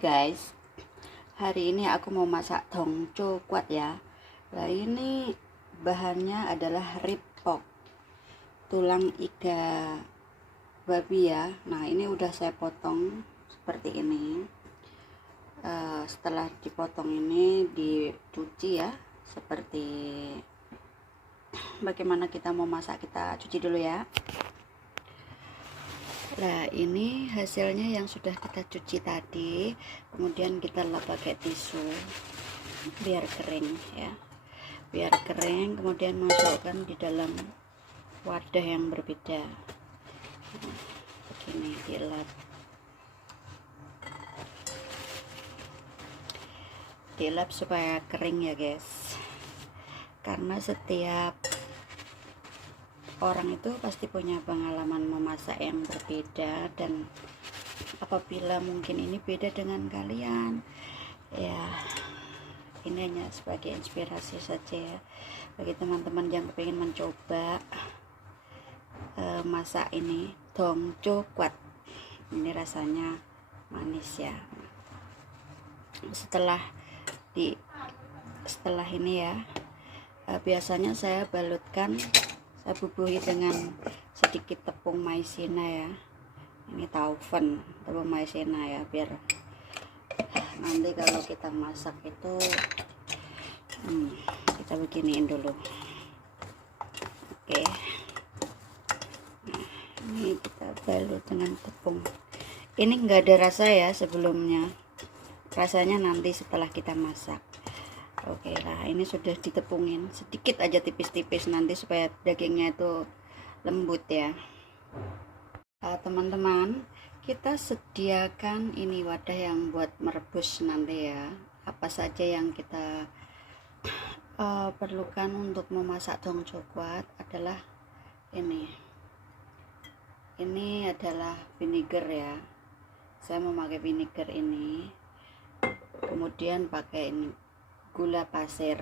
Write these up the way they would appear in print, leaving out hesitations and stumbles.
guys, hari ini aku mau masak dongco kuat ya. Nah ini bahannya adalah rib pork, tulang iga babi ya. Nah ini udah saya potong seperti ini. Setelah dipotong ini dicuci ya, seperti bagaimana kita mau masak, kita cuci dulu ya. Nah ini hasilnya yang sudah kita cuci tadi, kemudian kita lap pakai tisu biar kering ya, biar kering, kemudian masukkan di dalam wadah yang berbeda. Nah, begini dilap supaya kering ya guys, karena setiap orang itu pasti punya pengalaman memasak yang berbeda, dan apabila mungkin ini beda dengan kalian ya, ini hanya sebagai inspirasi saja ya, bagi teman-teman yang pengen mencoba masak ini dongco kuat. Ini rasanya manis ya. Setelah ini ya, biasanya saya balutkan, saya bubuhi dengan sedikit tepung maizena ya. Ini taufen, tepung maizena ya, biar nanti kalau kita masak itu kita beginiin dulu. Oke. Nah, ini kita balut dengan tepung. Ini enggak ada rasa ya sebelumnya, rasanya nanti setelah kita masak. Oke lah, ini sudah ditepungin sedikit aja, tipis-tipis, nanti supaya dagingnya itu lembut ya. Teman-teman, kita sediakan ini wadah yang buat merebus nanti ya. Apa saja yang kita perlukan untuk memasak dongco kuat adalah ini adalah vinegar ya. Saya memakai vinegar ini, kemudian pakai ini gula pasir,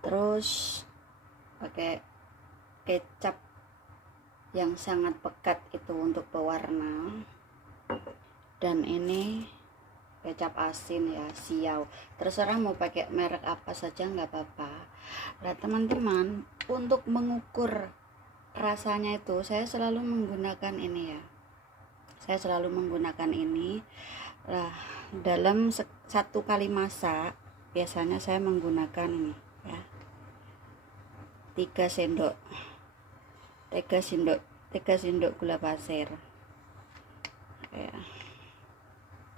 terus pakai kecap yang sangat pekat itu untuk pewarna, dan ini kecap asin ya, siau, terserah mau pakai merek apa saja nggak apa-apa. Nah teman-teman, untuk mengukur rasanya itu saya selalu menggunakan ini ya, Nah dalam satu kali masak biasanya saya menggunakan ini ya, 3 sendok gula pasir ya,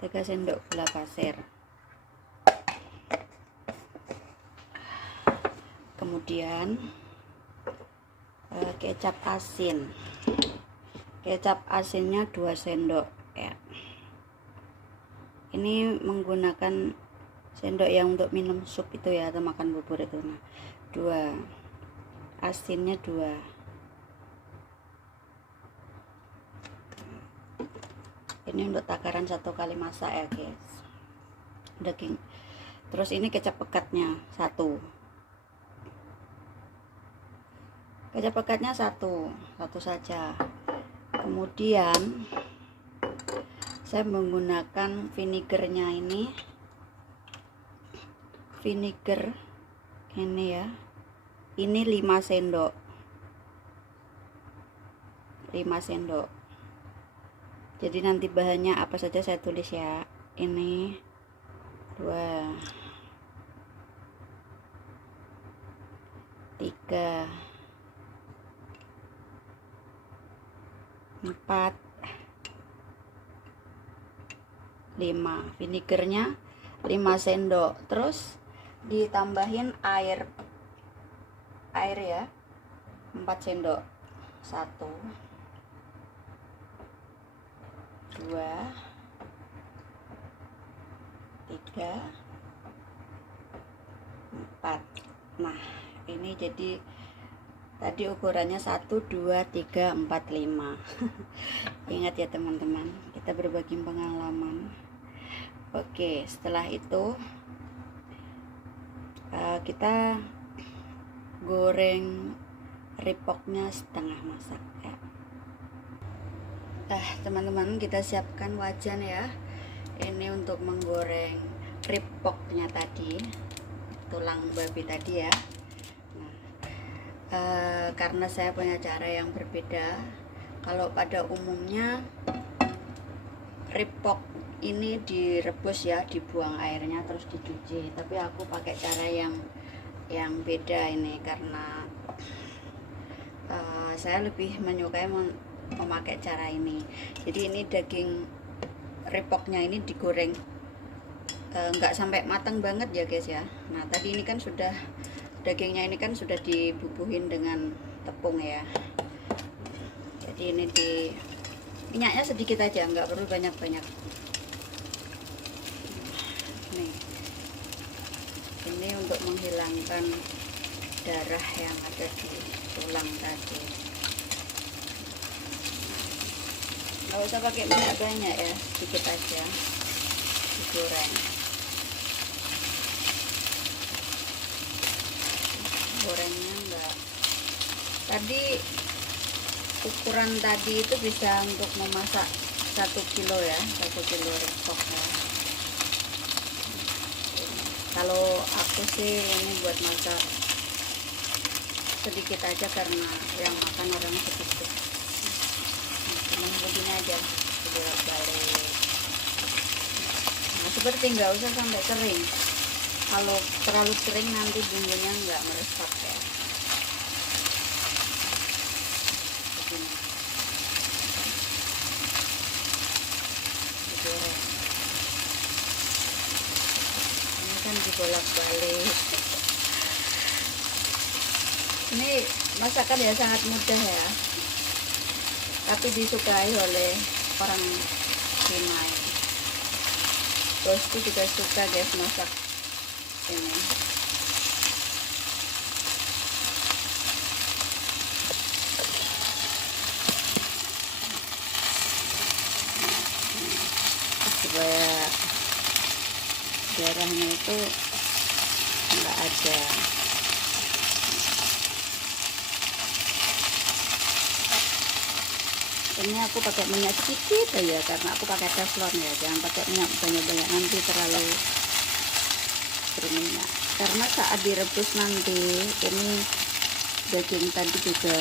3 sendok gula pasir, kemudian kecap asinnya 2 sendok ya. Ini menggunakan sendok yang untuk minum sup itu ya, atau makan bubur itu. Nah 2, asinnya 2. Ini untuk takaran 1 kali masak ya guys, daging. Terus ini kecap pekatnya 1, kecap pekatnya satu saja. Kemudian saya menggunakan vinegarnya ini, vinegar ini ya, ini 5 sendok. Jadi nanti bahannya apa saja saya tulis ya. Ini 2, 3, 4, 5. Vinegarnya 5 sendok. Terus ditambahin air ya, 4 sendok. 1, 2, 3, 4. Nah ini jadi tadi ukurannya 1, 2, 3, 4, 5. Ingat ya teman-teman, kita berbagi pengalaman. Oke, setelah itu kita goreng rib porknya setengah masak ya. Teman-teman, kita siapkan wajan ya. Ini untuk menggoreng rib porknya tadi, tulang babi tadi ya. Karena saya punya cara yang berbeda. Kalau pada umumnya rib pork ini direbus ya, dibuang airnya terus dicuci, tapi aku pakai cara yang beda ini karena saya lebih menyukai memakai cara ini. Jadi ini daging rib porknya ini digoreng nggak sampai matang banget ya guys ya. Nah tadi ini kan sudah dagingnya ini kan sudah dibubuhin dengan tepung ya. Jadi ini minyaknya sedikit aja, nggak perlu banyak-banyak. Nih, ini untuk menghilangkan darah yang ada di tulang tadi. Nggak usah pakai minyak banyak ya, sedikit aja digoreng. Gorengnya enggak, tadi ukuran tadi itu bisa untuk memasak 1 kilo ya, 1 kilo rib pork ya. Kalau aku sih ini buat masak sedikit aja karena yang makan orang sedikit. Cuman begini aja, bolak-balik. Nah, seperti nggak usah sampai kering. Kalau terlalu kering nanti bumbunya nggak meresap ya. Begini. Digoreng. Ini kan dibolak-balik. Ini masakan ya sangat mudah ya, tapi disukai oleh orang Cina. Bosku juga suka guys masak ini. Supaya darahnya itu nggak ada. Ini aku pakai minyak sedikit aja karena aku pakai teflon ya, jangan pakai minyak banyak-banyak nanti terlalu berminyak. Karena saat direbus nanti ini daging tadi juga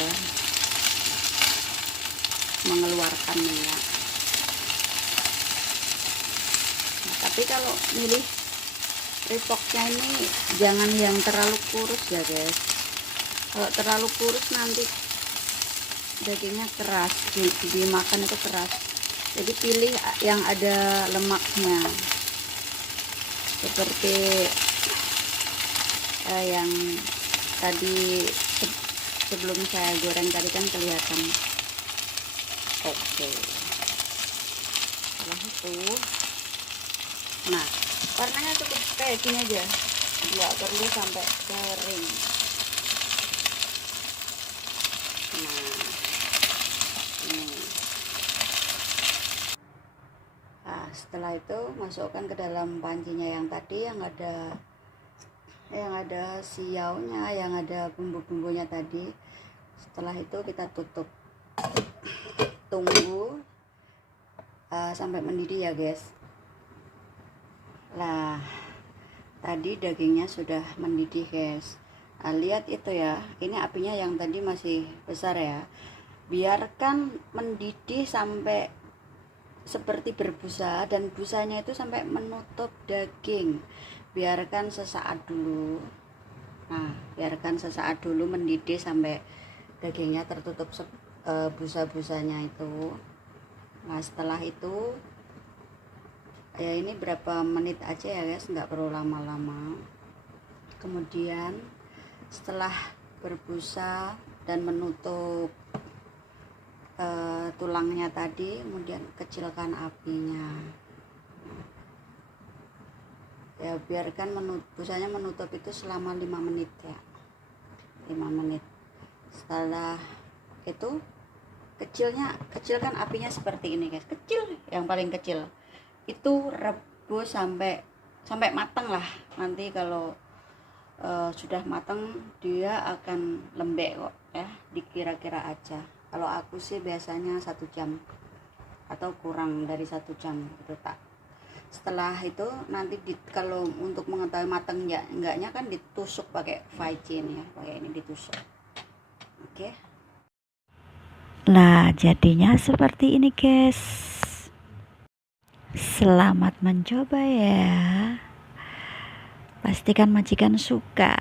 mengeluarkan minyak. Nah, tapi kalau milih rib porknya ini jangan yang terlalu kurus ya guys. Kalau terlalu kurus nanti dagingnya keras, dimakan itu keras. Jadi pilih yang ada lemaknya, seperti yang tadi sebelum saya goreng tadi kan kelihatan. Oke, setelah itu, nah warnanya cukup kayak gini aja, nggak perlu sampai kering. Nah ini. Nah, setelah itu masukkan ke dalam pancinya yang tadi yang ada siaunya, yang ada bumbu-bumbunya tadi. Setelah itu kita tutup, tunggu sampai mendidih ya guys. Lah tadi dagingnya sudah mendidih guys. Nah, lihat itu ya, ini apinya yang tadi masih besar ya. Biarkan mendidih sampai seperti berbusa, dan busanya itu sampai menutup daging. Biarkan sesaat dulu. Nah, biarkan sesaat dulu mendidih sampai dagingnya tertutup busa-busanya itu. Nah, setelah itu ya ini berapa menit aja ya guys, nggak perlu lama-lama. Kemudian setelah berbusa dan menutup tulangnya tadi, kemudian kecilkan apinya ya, biarkan busanya menutup itu selama 5 menit ya, 5 menit. Setelah itu kecilkan apinya seperti ini guys, kecil, yang paling kecil itu, rebus sampai matang lah. Nanti kalau sudah matang dia akan lembek kok ya, dikira-kira aja. Kalau aku sih biasanya 1 jam atau kurang dari 1 jam itu tak Setelah itu nanti kalau untuk mengetahui matang enggaknya kan ditusuk pakai vicin ya, pakai ini ditusuk. Oke. Nah, jadinya seperti ini, guys. Selamat mencoba ya. Pastikan majikan suka.